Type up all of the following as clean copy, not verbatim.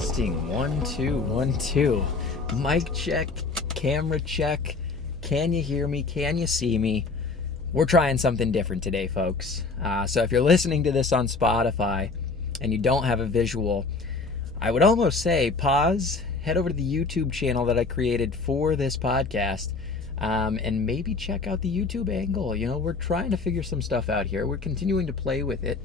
Testing 1 2 1 2. Mic check, camera check. Can you hear me? Can you see me? We're trying something different today, folks. So if you're listening to this on Spotify and you don't have a visual, I would almost say pause, head over to the YouTube channel that I created for this podcast, and maybe check out the YouTube angle. You know, we're trying to figure some stuff out here. We're continuing to play with it.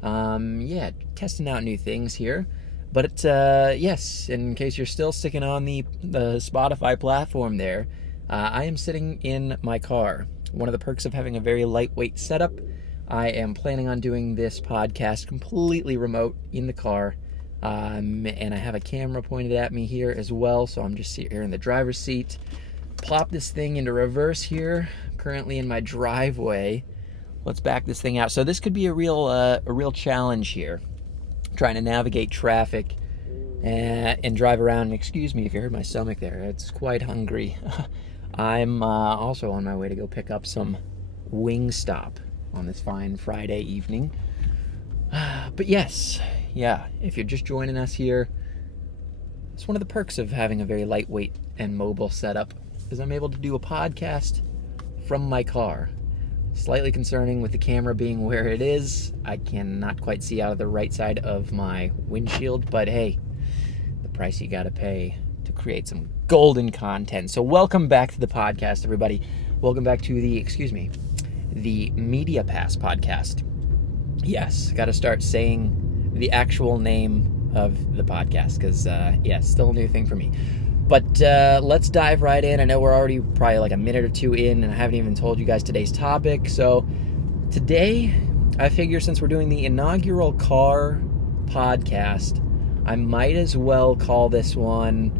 Testing out new things here. But yes, in case you're still sticking on the Spotify platform there, I am sitting in my car. One of the perks of having a very lightweight setup, I am planning on doing this podcast completely remote in the car. And I have a camera pointed at me here as well, so I'm just here in the driver's seat. Plop this thing into reverse here, currently in my driveway. Let's back this thing out. So this could be a real challenge here, trying to navigate traffic and drive around. And excuse me if you heard my stomach there, it's quite hungry. I'm also on my way to go pick up some Wingstop on this fine Friday evening. But yes, if you're just joining us here, it's one of the perks of having a very lightweight and mobile setup, is I'm able to do a podcast from my car. Slightly concerning with the camera being where it is. I cannot quite see out of the right side of my windshield, but hey, the price you gotta pay to create some golden content. So welcome back to the podcast, everybody. Welcome back to the Media Pass podcast. Yes, gotta start saying the actual name of the podcast, because still a new thing for me. But let's dive right in. I know we're already probably like a minute or two in, and I haven't even told you guys today's topic. So today, I figure since we're doing the inaugural car podcast, I might as well call this one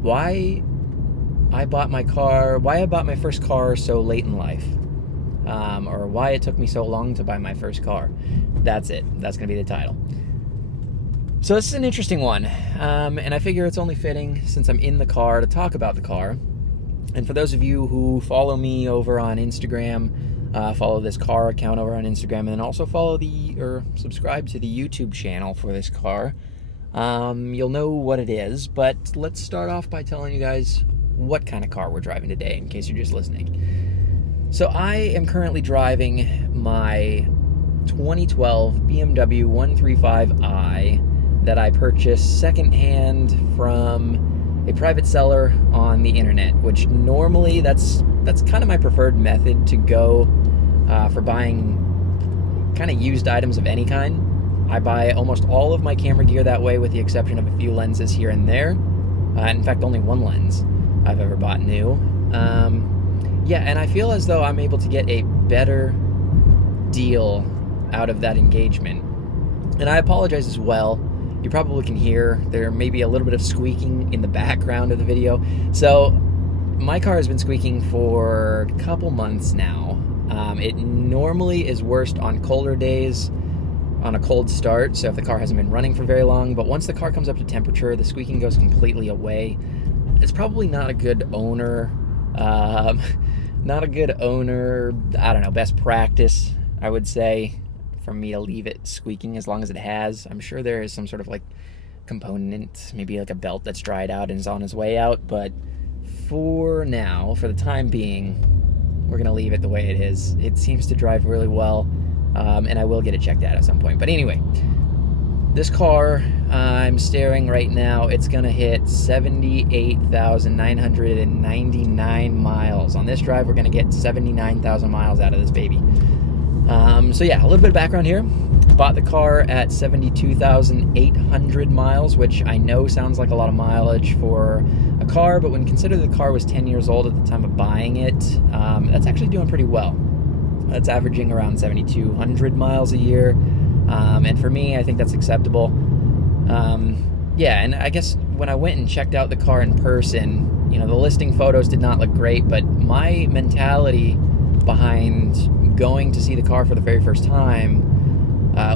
why I bought my first car so late in life, or why it took me so long to buy my first car. That's it. That's going to be the title. So this is an interesting one, and I figure it's only fitting since I'm in the car to talk about the car. And for those of you who follow me over on Instagram, follow this car account over on Instagram, and then also subscribe to the YouTube channel for this car, you'll know what it is. But let's start off by telling you guys what kind of car we're driving today, in case you're just listening. So I am currently driving my 2012 BMW 135i that I purchased secondhand from a private seller on the internet, which normally that's kind of my preferred method to go for buying kind of used items of any kind. I buy almost all of my camera gear that way, with the exception of a few lenses here and there. In fact, only one lens I've ever bought new. And I feel as though I'm able to get a better deal out of that engagement. And I apologize as well. You probably can hear there may be a little bit of squeaking in the background of the video. So my car has been squeaking for a couple months now. It normally is worst on colder days, on a cold start, so if the car hasn't been running for very long. But once the car comes up to temperature, the squeaking goes completely away. It's probably not a good owner, I don't know, best practice, I would say, for me to leave it squeaking as long as it has. I'm sure there is some sort of like component, maybe like a belt that's dried out and is on its way out, but for now, for the time being, we're gonna leave it the way it is. It seems to drive really well, and I will get it checked out at some point. But anyway, this car, I'm staring right now, it's gonna hit 78,999 miles. On this drive, we're gonna get 79,000 miles out of this baby. A little bit of background here. Bought the car at 72,800 miles, which I know sounds like a lot of mileage for a car, but when considered the car was 10 years old at the time of buying it, that's actually doing pretty well. That's averaging around 7,200 miles a year, and for me, I think that's acceptable. And I guess when I went and checked out the car in person, the listing photos did not look great, but my mentality behind going to see the car for the very first time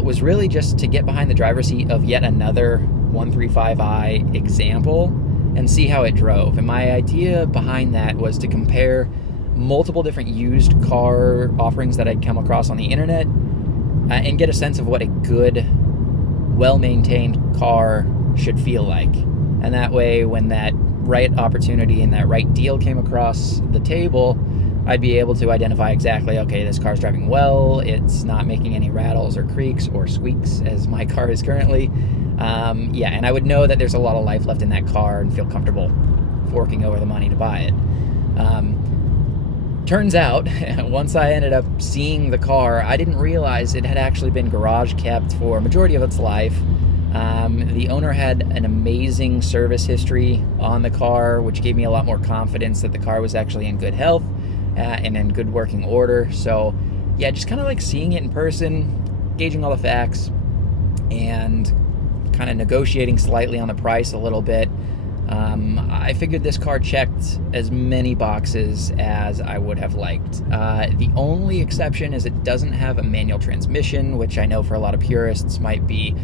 was really just to get behind the driver's seat of yet another 135i example and see how it drove. And my idea behind that was to compare multiple different used car offerings that I'd come across on the internet and get a sense of what a good well-maintained car should feel like. And that way, when that right opportunity and that right deal came across the table, I'd be able to identify exactly, okay, this car's driving well, it's not making any rattles or creaks or squeaks as my car is currently. And I would know that there's a lot of life left in that car and feel comfortable forking over the money to buy it. Turns out, once I ended up seeing the car, I didn't realize it had actually been garage kept for a majority of its life. The owner had an amazing service history on the car, which gave me a lot more confidence that the car was actually in good health and in good working order. So yeah, just kind of like seeing it in person, gauging all the facts, and kind of negotiating slightly on the price a little bit. I figured this car checked as many boxes as I would have liked. The only exception is it doesn't have a manual transmission, which I know for a lot of purists might be,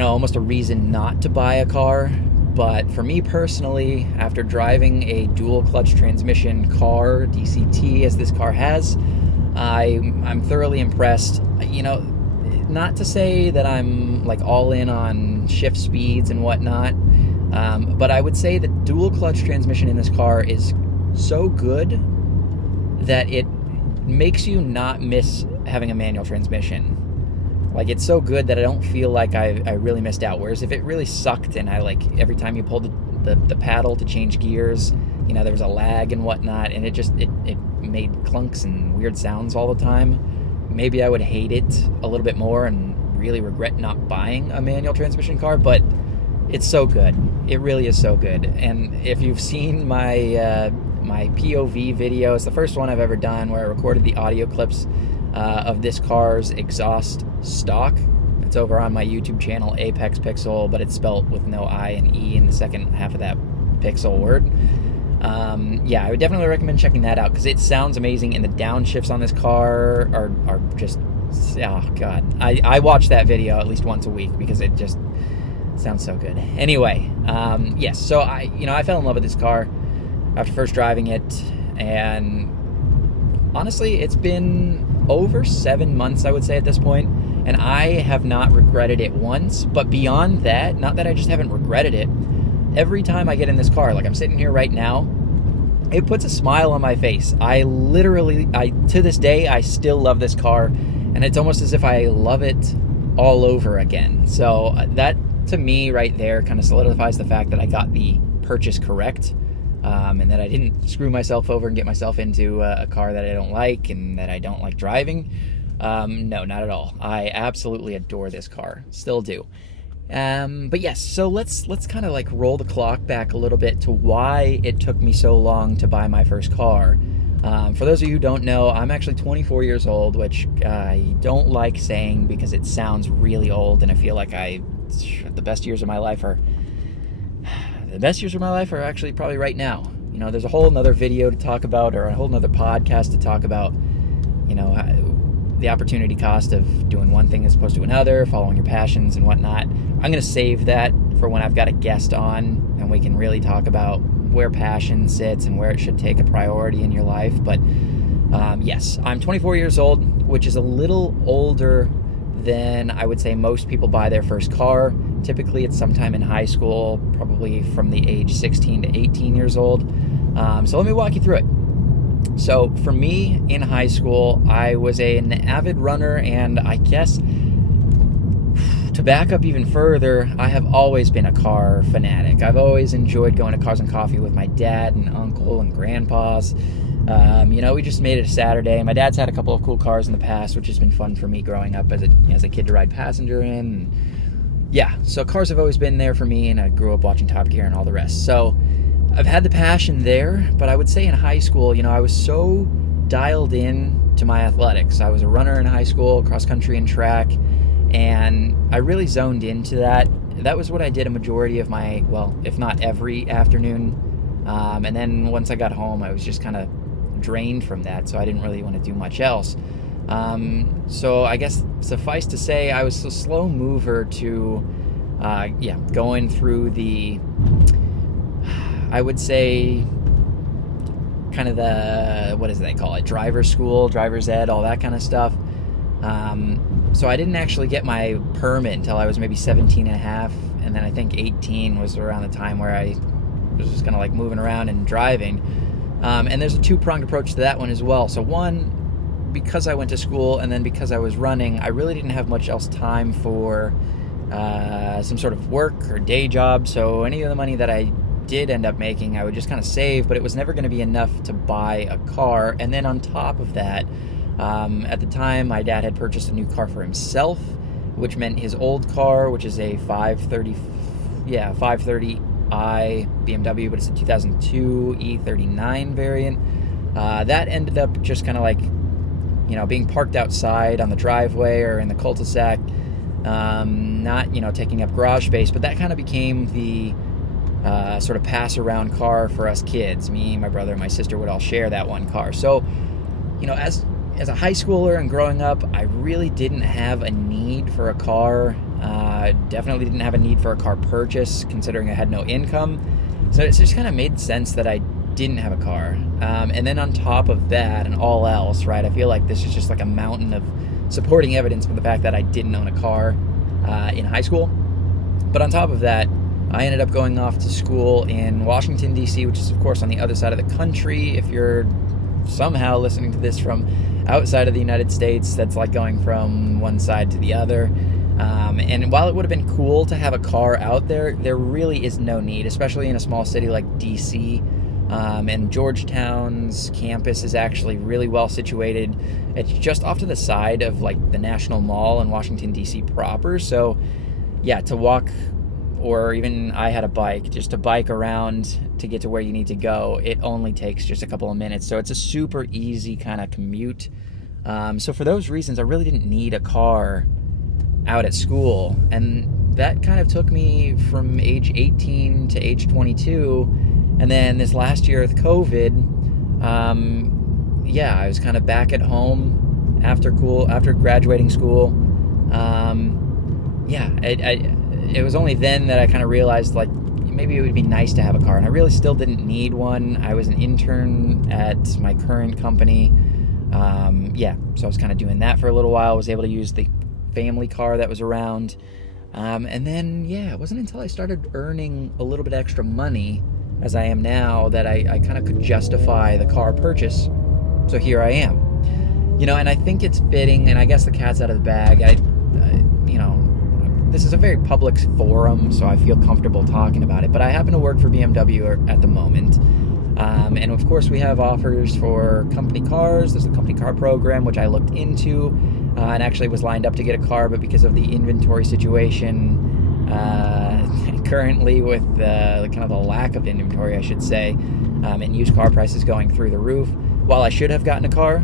almost a reason not to buy a car. But for me personally, after driving a dual clutch transmission car, DCT, as this car has, I'm thoroughly impressed. Not to say that I'm like all in on shift speeds and whatnot, but I would say the dual clutch transmission in this car is so good that it makes you not miss having a manual transmission. Like, it's so good that I don't feel like I really missed out. Whereas if it really sucked and I every time you pulled the paddle to change gears, there was a lag and whatnot, and it made clunks and weird sounds all the time, maybe I would hate it a little bit more and really regret not buying a manual transmission car. But it's so good. It really is so good. And if you've seen my POV video, it's the first one I've ever done where I recorded the audio clips of this car's exhaust stock. It's over on my YouTube channel, Apex Pixel, but it's spelt with no I and E in the second half of that pixel word. I would definitely recommend checking that out because it sounds amazing, and the downshifts on this car are just, oh god. I watch that video at least once a week because it just sounds so good. Anyway, yes, so I fell in love with this car after first driving it, and honestly, it's been over 7 months, I would say, at this point, and I have not regretted it once. But beyond that, not that I just haven't regretted it, every time I get in this car, like I'm sitting here right now, it puts a smile on my face. I to this day, I still love this car, and it's almost as if I love it all over again. So that, to me, right there kind of solidifies the fact that I got the purchase correct. And that I didn't screw myself over and get myself into a car that I don't like and that I don't like driving. No, not at all. I absolutely adore this car. Still do. But yes, so let's kind of like roll the clock back a little bit to why it took me so long to buy my first car. For those of you who don't know, I'm actually 24 years old, which I don't like saying because it sounds really old, and I feel like the best years of my life are actually probably right now. There's a whole nother video to talk about, or a whole nother podcast to talk about, the opportunity cost of doing one thing as opposed to another, following your passions and whatnot. I'm going to save that for when I've got a guest on and we can really talk about where passion sits and where it should take a priority in your life. But yes, I'm 24 years old, which is a little older than I would say most people buy their first car. Typically, it's sometime in high school, probably from the age 16 to 18 years old. So let me walk you through it. So for me, in high school, I was an avid runner, and I guess to back up even further, I have always been a car fanatic. I've always enjoyed going to Cars and Coffee with my dad and uncle and grandpas. We just made it a Saturday. My dad's had a couple of cool cars in the past, which has been fun for me growing up as a kid to ride passenger in. And yeah, so cars have always been there for me, and I grew up watching Top Gear and all the rest. So I've had the passion there, but I would say in high school, I was so dialed in to my athletics. I was a runner in high school, cross country and track, and I really zoned into that. That was what I did a majority of my, if not every afternoon. And then once I got home, I was just kind of drained from that, so I didn't really want to do much else. So I guess suffice to say, I was a slow mover to, going through the, I would say, kind of the, what is it they call it, driver's school, driver's ed, all that kind of stuff. So I didn't actually get my permit until I was maybe 17 and a half, and then I think 18 was around the time where I was just kind of like moving around and driving. And there's a two-pronged approach to that one as well. So one, because I went to school and then because I was running, I really didn't have much else time for some sort of work or day job. So any of the money that I did end up making, I would just kind of save, but it was never going to be enough to buy a car. And then on top of that, at the time, my dad had purchased a new car for himself, which meant his old car, which is a 530i BMW, but it's a 2002 E39 variant. That ended up just kind of like, being parked outside on the driveway or in the cul-de-sac, not, taking up garage space, but that kind of became the sort of pass-around car for us kids. Me, my brother, and my sister would all share that one car. So, as a high schooler and growing up, I really didn't have a need for a car. Definitely didn't have a need for a car purchase, considering I had no income. So it just kind of made sense that I didn't have a car. And then on top of that and all else, right, I feel like this is just like a mountain of supporting evidence for the fact that I didn't own a car in high school. But on top of that, I ended up going off to school in Washington, D.C., which is, of course, on the other side of the country. If you're somehow listening to this from outside of the United States, that's like going from one side to the other. And while it would have been cool to have a car out there, there really is no need, especially in a small city like D.C., and Georgetown's campus is actually really well situated. It's just off to the side of like the National Mall in Washington, D.C. proper. So yeah, to walk, or even I had a bike, just to bike around to get to where you need to go, it only takes just a couple of minutes. So it's a super easy kind of commute. So for those reasons, I really didn't need a car out at school. And that kind of took me from age 18 to age 22. And then this last year with COVID, I was kind of back at home after graduating school. It was only then that I kind of realized, like, maybe it would be nice to have a car. And I really still didn't need one. I was an intern at my current company. So I was kind of doing that for a little while. I was able to use the family car that was around. And then, it wasn't until I started earning a little bit extra money, as I am now, that I kind of could justify the car purchase. So here I am. And I think it's fitting, and I guess the cat's out of the bag. This is a very public forum, so I feel comfortable talking about it. But I happen to work for BMW at the moment. And of course, we have offers for company cars. There's a company car program, which I looked into, and actually was lined up to get a car, but because of the inventory situation currently, with the kind of the lack of inventory, I should say, and used car prices going through the roof, while I should have gotten a car,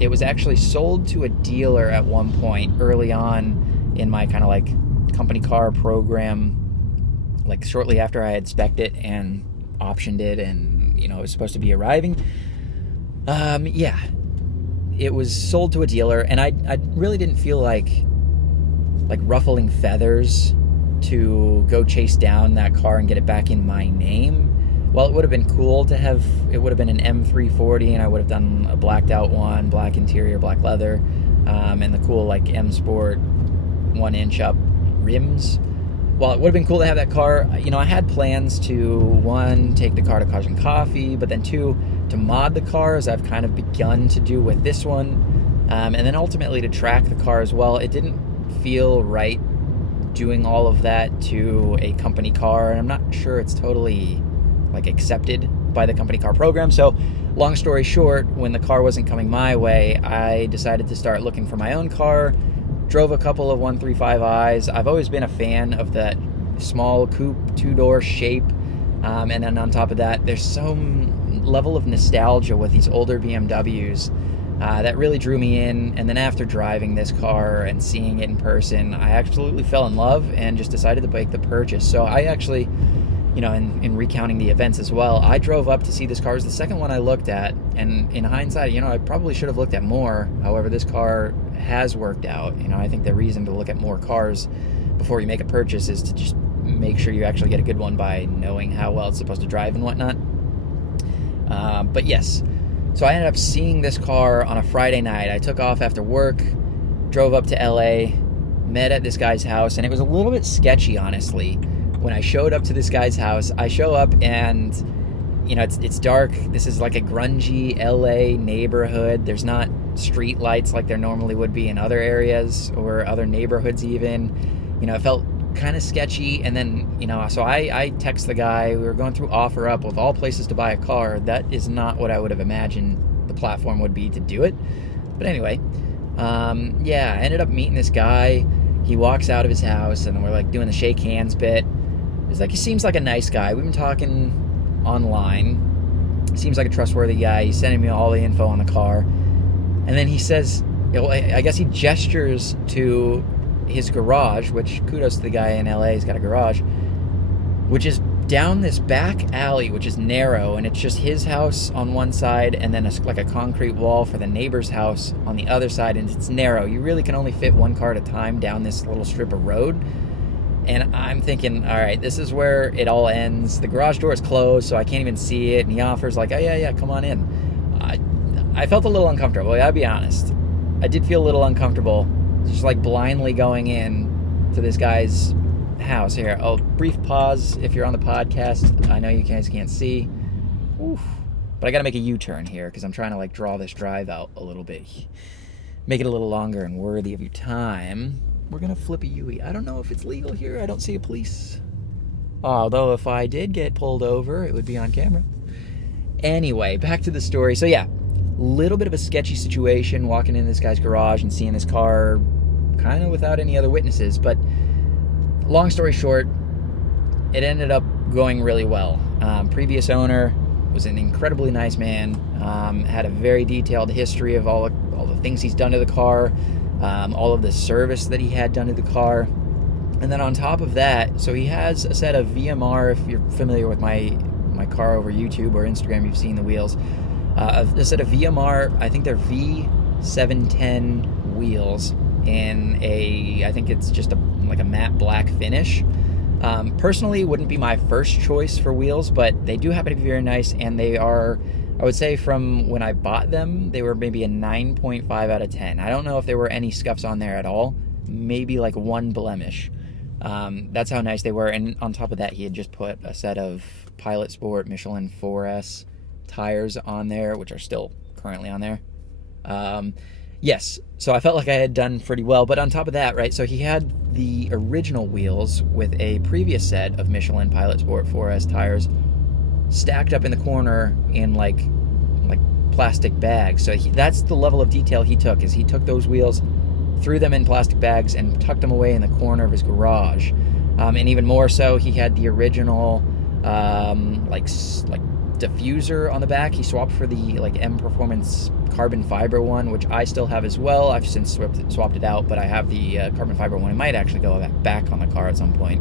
it was actually sold to a dealer at one point early on in my kind of like company car program, like shortly after I had spec'd it and optioned it, and it was supposed to be arriving. It was sold to a dealer, and I really didn't feel like ruffling feathers to go chase down that car and get it back in my name. Well, it would have been cool to have, it would have been an M340, and I would have done a blacked out one, black interior, black leather, and the cool like M Sport 1-inch up rims. Well, it would have been cool to have that car. I had plans to, one, take the car to Cars and Coffee, but then two, to mod the car, as I've kind of begun to do with this one, and then ultimately to track the car as well. It didn't feel right doing all of that to a company car, and I'm not sure it's totally like accepted by the company car program. So long story short, when the car wasn't coming my way, I decided to start looking for my own car. Drove a couple of 135i's. I've always been a fan of that small coupe, two-door shape. And then on top of that, there's some level of nostalgia with these older BMWs that really drew me in. And then after driving this car and seeing it in person, I absolutely fell in love and just decided to make the purchase. So I actually, in recounting the events as well, I drove up to see this car. It was the second one I looked at. And in hindsight, I probably should have looked at more. However, this car has worked out. I think the reason to look at more cars before you make a purchase is to just make sure you actually get a good one by knowing how well it's supposed to drive and whatnot. But yes, so I ended up seeing this car on a Friday night. I took off after work, drove up to LA, met at this guy's house, and it was a little bit sketchy, honestly. When I showed up to this guy's house, I show up and, you know, it's dark. This is like a grungy LA neighborhood. There's not street lights like there normally would be in other areas or other neighborhoods even. You know, it felt kind of sketchy. And then, you know, so I text the guy. We were going through OfferUp, of all places to buy a car. That is not what I would have imagined the platform would be to do it. But anyway, yeah, I ended up meeting this guy. He walks out of his house and we're like doing the shake hands bit. It's like, he seems like a nice guy. We've been talking online. Seems like a trustworthy guy. He's sending me all the info on the car. And then he says, I guess he gestures to his garage, which kudos to the guy in LA, he's got a garage, which is down this back alley, which is narrow, and it's just his house on one side and then like a concrete wall for the neighbor's house on the other side, and it's narrow. You really can only fit one car at a time down this little strip of road. And I'm thinking, all right, this is where it all ends. The garage door is closed, so I can't even see it. And he offers like, oh, yeah, come on in. I felt a little uncomfortable. I'll be honest. I did feel a little uncomfortable, just like blindly going in to this guy's house here. Oh, brief pause if you're on the podcast. I know you guys can't see. Oof. But I got to make a U-turn here because I'm trying to like draw this drive out a little bit. Make it a little longer and worthy of your time. We're going to flip a U-turn. I don't know if it's legal here. I don't see a police. Although if I did get pulled over, it would be on camera. Anyway, back to the story. So yeah, a little bit of a sketchy situation walking in this guy's garage and seeing this car kind of without any other witnesses. But long story short, it ended up going really well. Previous owner was an incredibly nice man. Had a very detailed history of all the things he's done to the car. All of the service that he had done to the car. And then on top of that, so he has a set of VMR, if you're familiar with my car over YouTube or Instagram, you've seen the wheels. A set of VMR, I think they're V710 wheels in I think it's just like a matte black finish. Personally, wouldn't be my first choice for wheels, but they do happen to be very nice, and they are, I would say from when I bought them, they were maybe a 9.5 out of 10. I don't know if there were any scuffs on there at all. Maybe like one blemish. That's how nice they were. And on top of that, he had just put a set of Pilot Sport Michelin 4S tires on there, which are still currently on there. Yes, so I felt like I had done pretty well. But on top of that, right, so he had the original wheels with a previous set of Michelin Pilot Sport 4S tires stacked up in the corner in like plastic bags. So that's the level of detail he took, is he took those wheels, threw them in plastic bags, and tucked them away in the corner of his garage. And even more so, he had the original like diffuser on the back. He swapped for the like M Performance carbon fiber one, which I still have as well. I've since swapped it out, but I have the carbon fiber one. It might actually go back on the car at some point.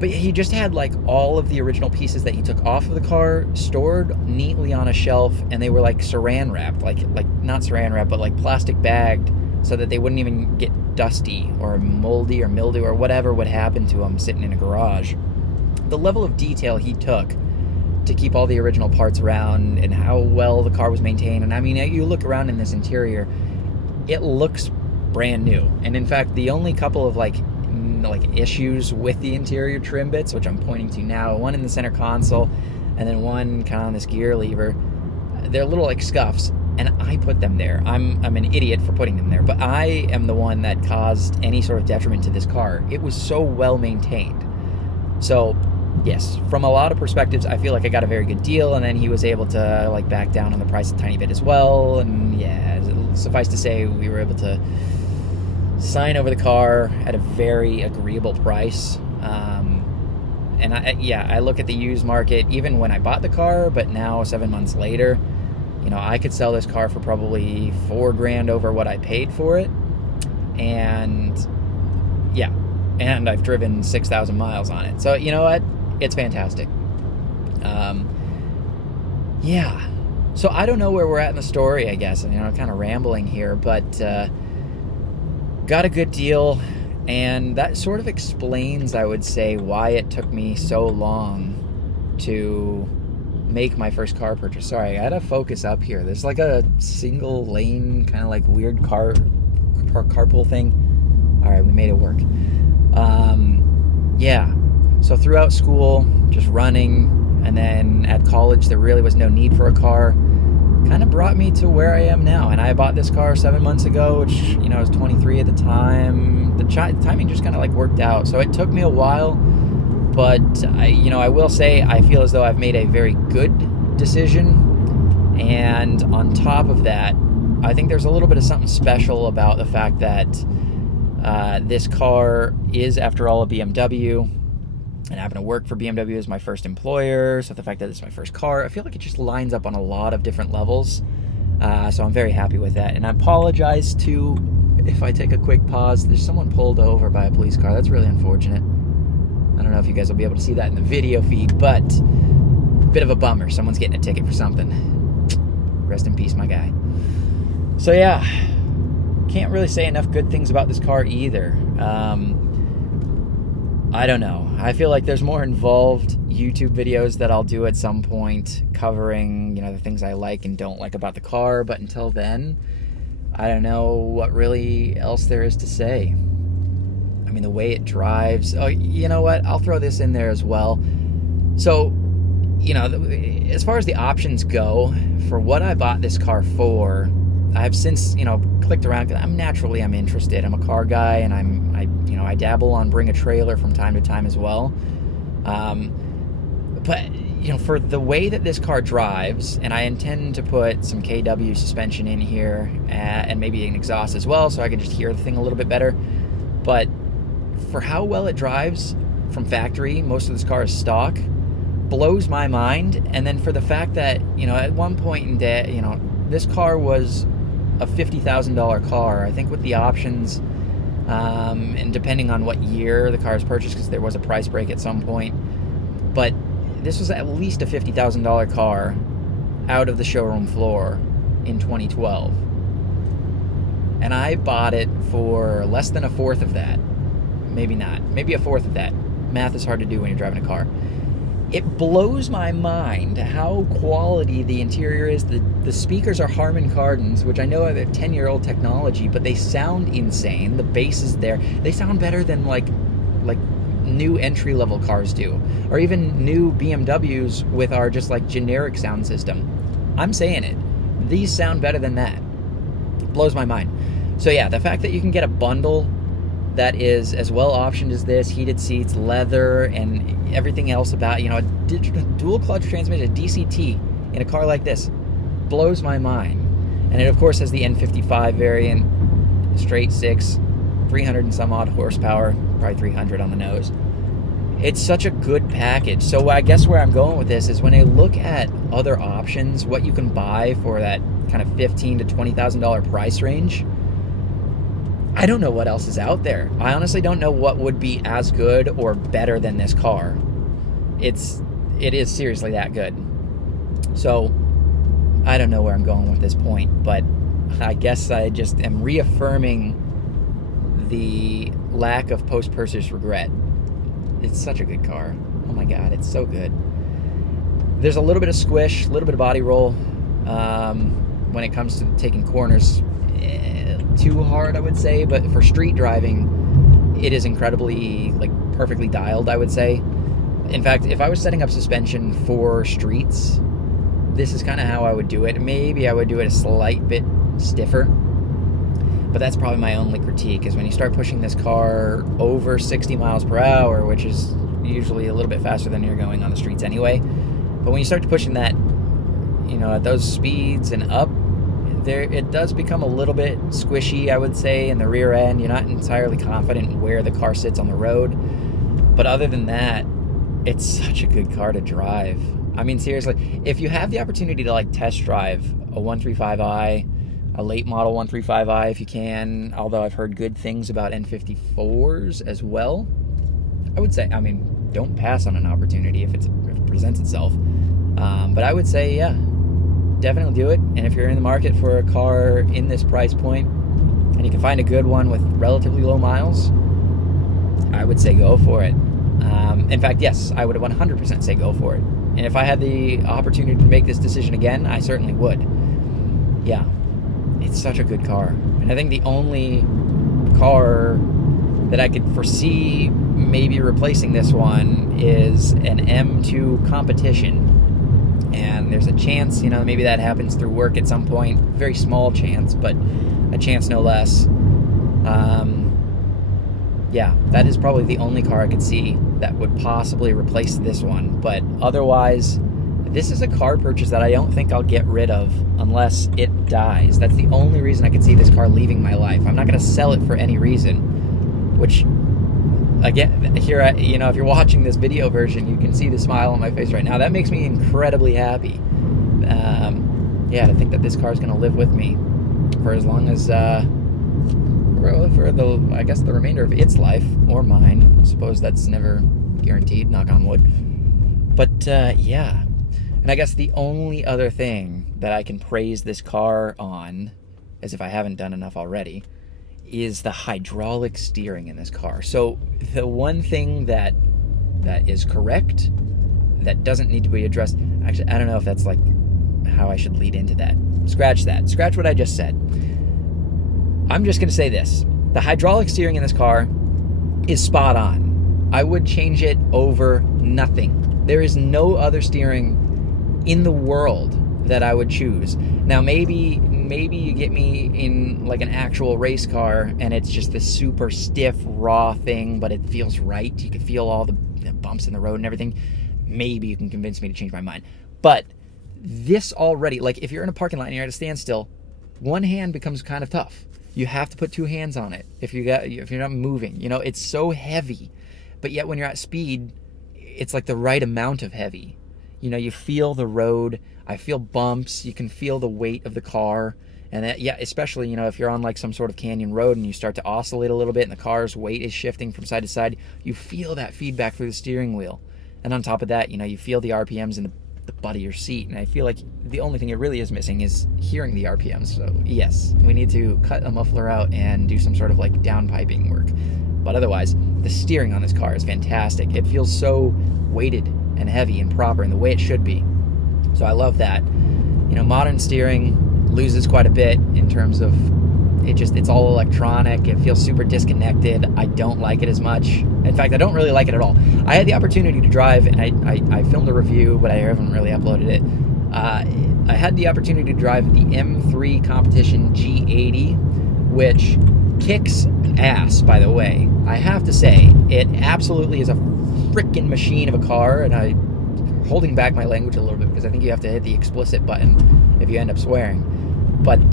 But he just had like all of the original pieces that he took off of the car stored neatly on a shelf, and they were like saran wrapped, like not saran wrapped, but like plastic bagged, so that they wouldn't even get dusty or moldy or mildew or whatever would happen to them sitting in a garage. The level of detail he took to keep all the original parts around, and how well the car was maintained. And I mean, you look around in this interior, it looks brand new. And in fact, the only couple of like issues with the interior trim bits, which I'm pointing to now, one in the center console and then one kind of on this gear lever, they're little like scuffs, and I put them there. I'm an idiot for putting them there, but I am the one that caused any sort of detriment to this car. It was so well maintained. So yes, from a lot of perspectives, I feel like I got a very good deal, and then he was able to like back down on the price a tiny bit as well. And yeah, suffice to say, we were able to sign over the car at a very agreeable price. And I look at the used market, even when I bought the car, but now 7 months later, you know, I could sell this car for probably $4,000 over what I paid for it. And yeah, and I've driven 6,000 miles on it. So you know what? It's fantastic. Yeah. So I don't know where we're at in the story, I guess. You know, I'm kind of rambling here, but got a good deal, and that sort of explains, I would say, why it took me so long to make my first car purchase. Sorry, I gotta focus up here. There's like a single lane kind of like weird car carpool thing. All right, we made it work. Yeah. So throughout school, just running, and then at college, there really was no need for a car. Kind of brought me to where I am now. And I bought this car 7 months ago, which, you know, I was 23 at the time. The timing just kind of like worked out. So it took me a while, but I will say I feel as though I've made a very good decision. And on top of that, I think there's a little bit of something special about the fact that this car is, after all, a BMW, and I happen to work for BMW as my first employer. So the fact that it's my first car, I feel like it just lines up on a lot of different levels. So I'm very happy with that. And I apologize too if I take a quick pause. There's someone pulled over by a police car. That's really unfortunate. I don't know if you guys will be able to see that in the video feed, but bit of a bummer. Someone's getting a ticket for something. Rest in peace, my guy. So yeah, can't really say enough good things about this car either. I don't know. I feel like there's more involved YouTube videos that I'll do at some point covering, the things I like and don't like about the car. But until then, I don't know what really else there is to say. I mean, the way it drives. Oh, you know what? I'll throw this in there as well. So, as far as the options go, for what I bought this car for, I've since, clicked around. I'm interested. I'm a car guy, and I dabble on Bring a Trailer from time to time as well. But for the way that this car drives, and I intend to put some KW suspension in here and maybe an exhaust as well, so I can just hear the thing a little bit better. But for how well it drives from factory, most of this car is stock, blows my mind. And then for the fact that, at one point in day, this car was a $50,000 car. I think with the options, and depending on what year the car is purchased, because there was a price break at some point, but this was at least a $50,000 car out of the showroom floor in 2012. And I bought it for less than a fourth of that. Maybe not. Maybe a fourth of that. Math is hard to do when you're driving a car. It blows my mind how quality the interior is. The speakers are Harman Kardons, which I know are 10-year-old technology, but they sound insane. The bass is there. They sound better than like new entry-level cars do, or even new BMWs with our just like generic sound system. I'm saying it. These sound better than that. It blows my mind. So yeah, the fact that you can get a bundle that is as well optioned as this, heated seats, leather, and everything else about, a dual clutch transmission, a DCT in a car like this, blows my mind. And it of course has the N55 variant, straight six, 300 and some odd horsepower, probably 300 on the nose. It's such a good package. So I guess where I'm going with this is when I look at other options, what you can buy for that kind of $15,000 to $20,000 price range, I don't know what else is out there. I honestly don't know what would be as good or better than this car. It is seriously that good. So I don't know where I'm going with this point, but I guess I just am reaffirming the lack of post-purchase regret. It's such a good car. Oh my God, it's so good. There's a little bit of squish, a little bit of body roll when it comes to taking corners. Too hard, I would say, but for street driving, it is incredibly, perfectly dialed, I would say. In fact, if I was setting up suspension for streets, this is kind of how I would do it. Maybe I would do it a slight bit stiffer, but that's probably my only critique, is when you start pushing this car over 60 miles per hour, which is usually a little bit faster than you're going on the streets anyway, but when you start pushing that, at those speeds and up, it does become a little bit squishy, I would say, in the rear end. You're not entirely confident in where the car sits on the road. But other than that, it's such a good car to drive. I mean, seriously, if you have the opportunity to test drive a 135i, a late model 135i if you can, although I've heard good things about N54s as well, I would say, don't pass on an opportunity if it presents itself. But I would say, yeah, definitely do it. And if you're in the market for a car in this price point and you can find a good one with relatively low miles, I would say go for it. In fact, yes, I would 100% say go for it. And if I had the opportunity to make this decision again, I certainly would. Yeah. it's such a good car. And I think the only car that I could foresee maybe replacing this one is an M2 Competition. And there's a chance, maybe that happens through work at some point. Very small chance, but a chance no less. Yeah, that is probably the only car I could see that would possibly replace this one. But otherwise, this is a car purchase that I don't think I'll get rid of unless it dies. That's the only reason I could see this car leaving my life. I'm not going to sell it for any reason, which, again, here, if you're watching this video version, you can see the smile on my face right now. That makes me incredibly happy. To think that this car is going to live with me for as long as, for the remainder of its life, or mine. I suppose that's never guaranteed, knock on wood. But, yeah. And I guess the only other thing that I can praise this car on, as if I haven't done enough already, is the hydraulic steering in this car. So the one thing that is correct, that doesn't need to be addressed, actually, I don't know if that's like how I should lead into that. Scratch that. Scratch what I just said. I'm just going to say this. The hydraulic steering in this car is spot on. I would change it over nothing. There is no other steering in the world that I would choose. Now, maybe you get me in like an actual race car and it's just this super stiff, raw thing, but it feels right. You can feel all the bumps in the road and everything. Maybe you can convince me to change my mind. But this already, like if you're in a parking lot and you're at a standstill, one hand becomes kind of tough. You have to put two hands on it if you're not moving. It's so heavy, but yet when you're at speed, it's like the right amount of heavy. You feel the road. I feel bumps. You can feel the weight of the car. And that, especially, if you're on like some sort of canyon road and you start to oscillate a little bit and the car's weight is shifting from side to side, you feel that feedback through the steering wheel. And on top of that, you feel the RPMs in the butt of your seat. And I feel like the only thing it really is missing is hearing the RPMs. So yes, we need to cut a muffler out and do some sort of like downpiping work. But otherwise, the steering on this car is fantastic. It feels so weighted and heavy and proper in the way it should be. So I love that. Modern steering loses quite a bit in terms of it's all electronic. It feels super disconnected. I don't like it as much. In fact, I don't really like it at all. I had the opportunity to drive, and I filmed a review, but I haven't really uploaded it. I had the opportunity to drive the M3 Competition G80, which kicks ass, by the way. I have to say, it absolutely is a freaking machine of a car, and I'm holding back my language a little bit because I think you have to hit the explicit button if you end up swearing. But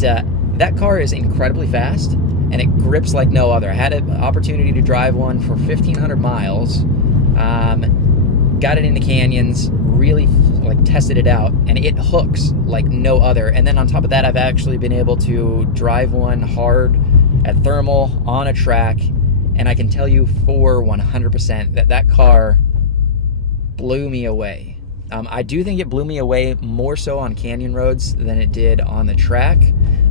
that car is incredibly fast, and it grips like no other. I had an opportunity to drive one for 1,500 miles, got it in the canyons, really tested it out, and it hooks like no other. And then on top of that, I've actually been able to drive one hard at thermal on a track, and I can tell you for 100% that car blew me away. I do think it blew me away more so on canyon roads than it did on the track.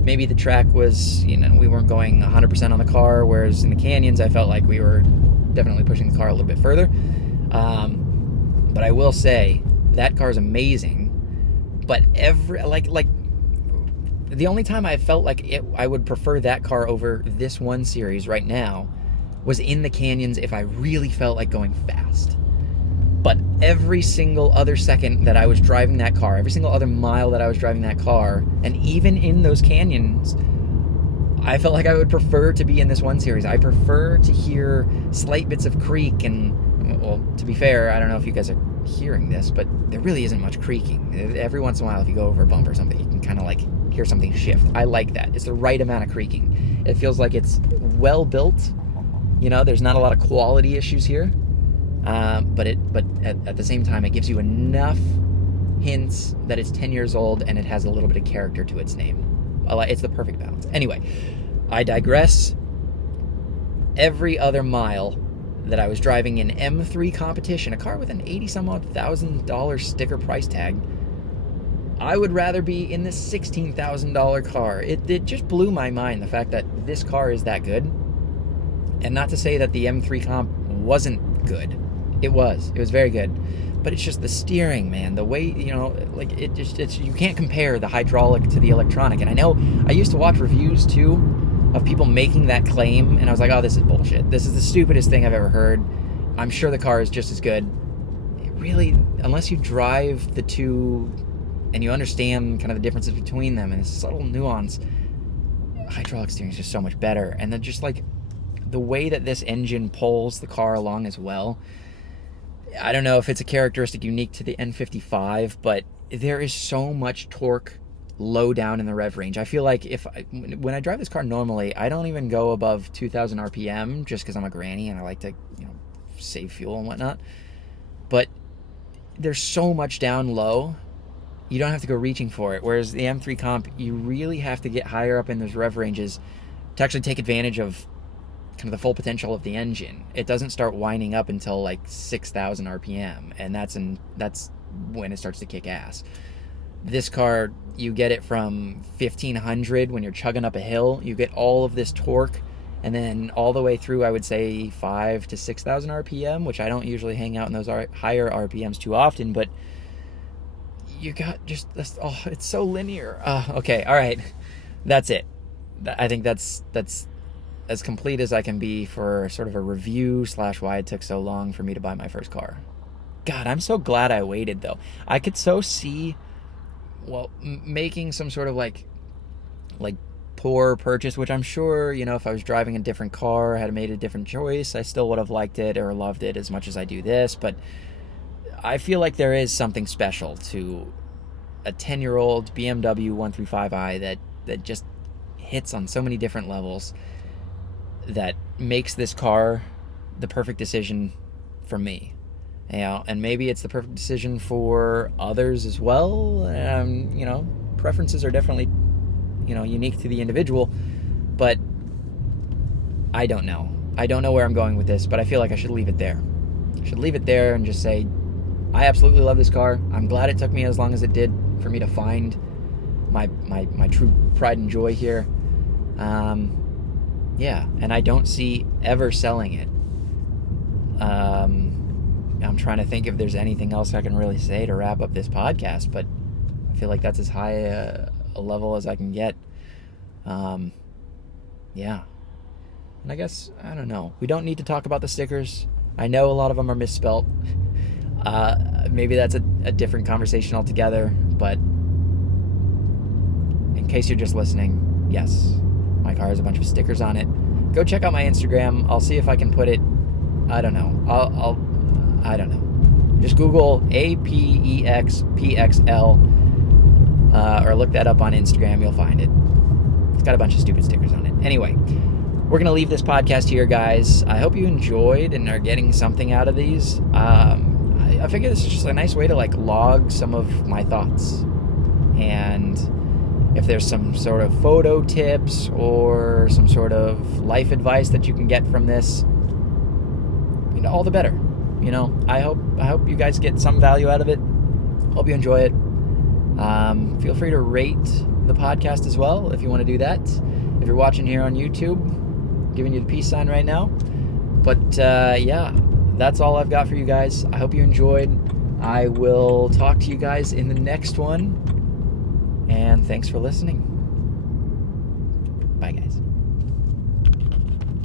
Maybe the track was, we weren't going 100% on the car, whereas in the canyons, I felt like we were definitely pushing the car a little bit further. But I will say, that car is amazing. But the only time I felt like I would prefer that car over this one series right now was in the canyons if I really felt like going fast. But every single other second that I was driving that car, every single other mile that I was driving that car, and even in those canyons, I felt like I would prefer to be in this one series. I prefer to hear slight bits of creak and, well, to be fair, I don't know if you guys are hearing this, but there really isn't much creaking. Every once in a while, if you go over a bump or something, you can kind of hear something shift. I like that. It's the right amount of creaking. It feels like it's well built. There's not a lot of quality issues here. But at the same time, it gives you enough hints that it's 10 years old and it has a little bit of character to its name. It's the perfect balance. Anyway, I digress. Every other mile that I was driving an M3 Competition, a car with an $80,000 sticker price tag, I would rather be in this $16,000 car. It just blew my mind, the fact that this car is that good. And not to say that the M3 Comp wasn't good. It was very good. But it's just the steering, man. The way, like it's you can't compare the hydraulic to the electronic. And I know I used to watch reviews too of people making that claim, and I was like, oh, this is bullshit. This is the stupidest thing I've ever heard. I'm sure the car is just as good. It really, unless you drive the two and you understand kind of the differences between them and the subtle nuance, hydraulic steering is just so much better. And then just like the way that this engine pulls the car along as well. I don't know if it's a characteristic unique to the N55, but there is so much torque low down in the rev range. I feel like when I drive this car normally, I don't even go above 2,000 RPM just because I'm a granny and I like to, save fuel and whatnot. But there's so much down low, you don't have to go reaching for it. Whereas the M3 Comp, you really have to get higher up in those rev ranges to actually take advantage of kind of the full potential of the engine. It doesn't start winding up until like 6,000 RPM, and that's when it starts to kick ass. This car, you get it from 1,500 when you're chugging up a hill. You get all of this torque, and then all the way through, I would say 5,000 to 6,000 RPM, which I don't usually hang out in those higher RPMs too often, but you got just this. Oh, it's so linear. Okay, all right, that's it. I think that's as complete as I can be for sort of a review / why it took so long for me to buy my first car. God, I'm so glad I waited though. I could so see, making some sort of like poor purchase, which I'm sure, if I was driving a different car, had made a different choice, I still would have liked it or loved it as much as I do this. But I feel like there is something special to a 10-year-old BMW 135i that just hits on so many different levels, that makes this car the perfect decision for me. And maybe it's the perfect decision for others as well. Preferences are definitely, unique to the individual, but I don't know. I don't know where I'm going with this, but I feel like I should leave it there. I should leave it there and just say, I absolutely love this car. I'm glad it took me as long as it did for me to find my true pride and joy here. Yeah, and I don't see ever selling it. I'm trying to think if there's anything else I can really say to wrap up this podcast, but I feel like that's as high a level as I can get. Yeah. And I guess, I don't know. We don't need to talk about the stickers. I know a lot of them are misspelt. Maybe that's a different conversation altogether, but in case you're just listening, yes, my car has a bunch of stickers on it. Go check out my Instagram. I'll see if I can put it. I don't know. I don't know. Just Google APEXPXL, or look that up on Instagram. You'll find it. It's got a bunch of stupid stickers on it. Anyway, we're gonna leave this podcast here, guys. I hope you enjoyed and are getting something out of these. I figure this is just a nice way to log some of my thoughts, and if there's some sort of photo tips or some sort of life advice that you can get from this, all the better. I hope you guys get some value out of it. Hope you enjoy it. Feel free to rate the podcast as well if you want to do that. If you're watching here on YouTube, giving you the peace sign right now. But yeah, that's all I've got for you guys. I hope you enjoyed. I will talk to you guys in the next one. And thanks for listening. Bye, guys.